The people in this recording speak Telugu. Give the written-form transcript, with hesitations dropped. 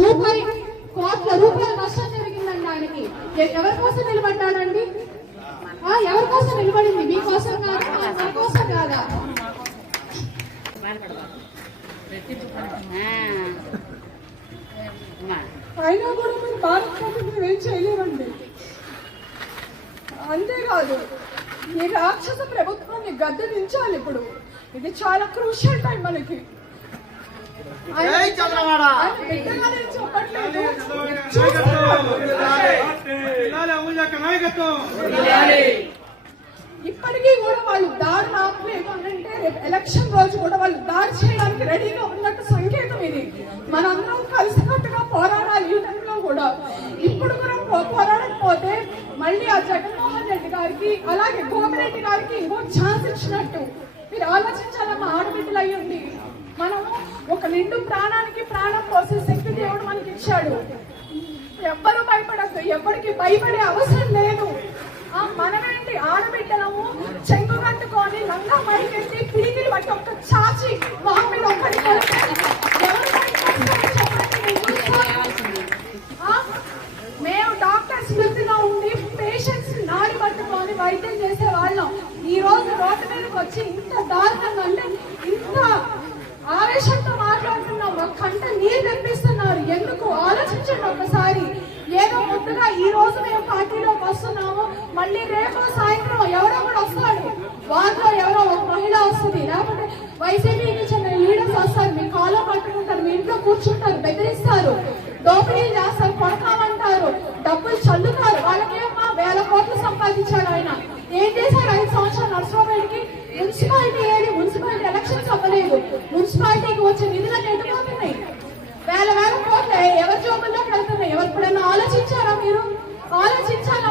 రూపాయి కోట్ల రూపాయల నష్టం జరిగిందండి ఆయనకి. ఎవరి కోసం నిలబడ్డాడండి? ఎవరి కోసం నిలబడింది? మీకోసం కాదా? మా కోసం కాదా? అయినా కూడా మీరు భారత్ ప్రభుత్వం ఏం చేయలేరండి. అంతేకాదు ఈ రాక్షస ప్రభుత్వాన్ని గద్దెదించాలి. ఇప్పుడు ఇది చాలా క్రూషియల్ టైం మనకి. ఇప్పటికీ కూడా వాళ్ళు దాడి ఆపలేదు అంటే రేపు ఎలక్షన్ రోజు కూడా వాళ్ళు దాడి చేయడానికి రెడీగా ఉన్నట్టు సంకేతం ఇది. మనందరం కలిసికట్టుగా పోరాడాలి. ఈ టైంలో కూడా ఇప్పుడు కూడా పోరాడకపోతే మళ్ళీ ఆ జగన్మోహన్ రెడ్డి గారికి అలాగే కోమరెడ్డి గారికి ఇంకో ఛాన్స్ ఇచ్చినట్టు. మీరు ఆలోచించాలమ్మా, ఆడబిడ్డలు అయ్యండి. మనం ఒక నిండు ప్రాణానికి ప్రాణం పోసే శక్తి దేవుడు మనకి ఇచ్చాడు. ఎవ్వరూ భయపడద్దు, ఎవరికి భయపడే అవసరం లేదు. మనమేంటి ఆడబిడ్డలము చెంగు కట్టుకొని లంగా పైకెత్తి పిడికిలు బట్టి ఒక్క చాచి మొహం మీద ఒక్కటి మేము డాక్టర్స్ వృత్తిలో ఉండి పేషెంట్స్ నాడి పట్టుకొని వైద్యం చేసే వాళ్ళం. ఈ రోజు రోడ్డు మీదకి వచ్చి ఇంత దారుణంగా అంటే ఇంత ఆవేశంతో మాట్లాడుతున్నాం. మా కంట నీరు తెప్పిస్తున్నారు. ఎందుకు ఆలోచించండి ఒకసారి. ఏదో ముందుగా ఈ రోజు మేము పార్టీలోకి వస్తున్నాము, మళ్ళీ రేపు సాయంత్రం ఎవరో కూడా వస్తాడు. వాళ్ళలో ఎవరో ఒక మహిళ వస్తుంది, లేకపోతే వైసీపీకి చెందిన లీడర్స్ వస్తారు. మీ కాలో పట్టుకుంటారు, మీ ఇంట్లో కూర్చుంటారు, బెదిరిస్తారు, దోపిడీ చేస్తారు, కొడతామంటారు, డబ్బులు చల్లుతారు. వాళ్ళకేమో 1000 కోట్లు సంపాదించాడు ఆయన. ఏం చేశారు 5 సంవత్సరాలు నర్సరావుపేటకి? మున్సిపాలిటీ ఏది? మున్సిపాలిటీ ఎలక్షన్స్ అవ్వలేదు. మున్సిపాలిటీకి వచ్చే నిధులకు ఎటుపోతున్నాయి? 1000 కోట్లు ఎవరి జోబుల్లోకి వెళ్తున్నాయి? ఎవరు ఆలోచించారా? మీరు ఆలోచించాలా?